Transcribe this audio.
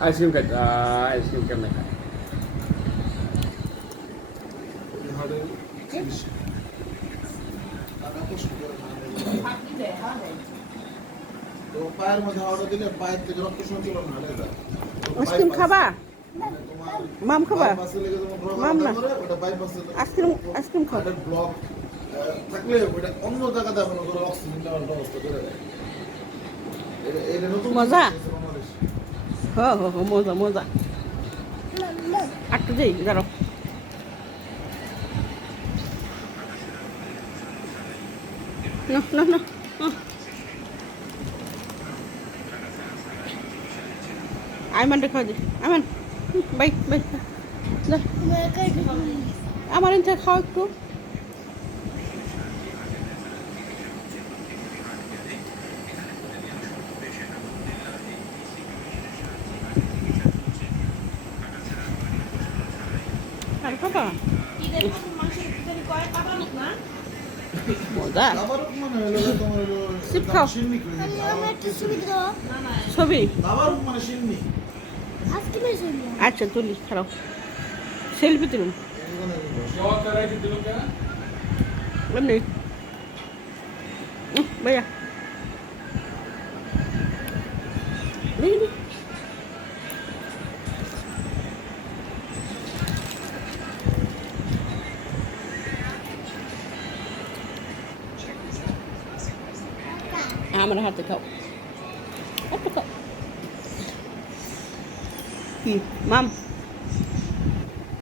ice cream খাইতে ice cream কেমনে খায় পায়ের মধ্যে অর্ডার দিলে পায়ের থেকে রক্ত সঞ্চালন হয় না আইসক্রিম খাবা মাম খাবা মাম না ওটা বাইপাস আইসক্রিম খাও ব্লক থাকলে ওটা অন্য জায়গাতে মনে করো অক্সিজেন নেওয়ার ব্যবস্থা করে দেয় এটা নতুন মজা বাংলাদেশ হ মজা মজা একটু যাই দাঁড়াও না না না আইমান রে খাওয়া দে আইমান বাই বাই আমার ইচ্ছা খাও একটু আর খাবা মজা আবার মানে হলো তোমার হলো সিপ খাও সিন্নি ছবি আবার মানে সিন্নি আচ্ছা তুলি খারাপ সেলফি তুলুন এমনি ভাইয়া দেখি আমার হাতে খাও একটু খাও কি মাম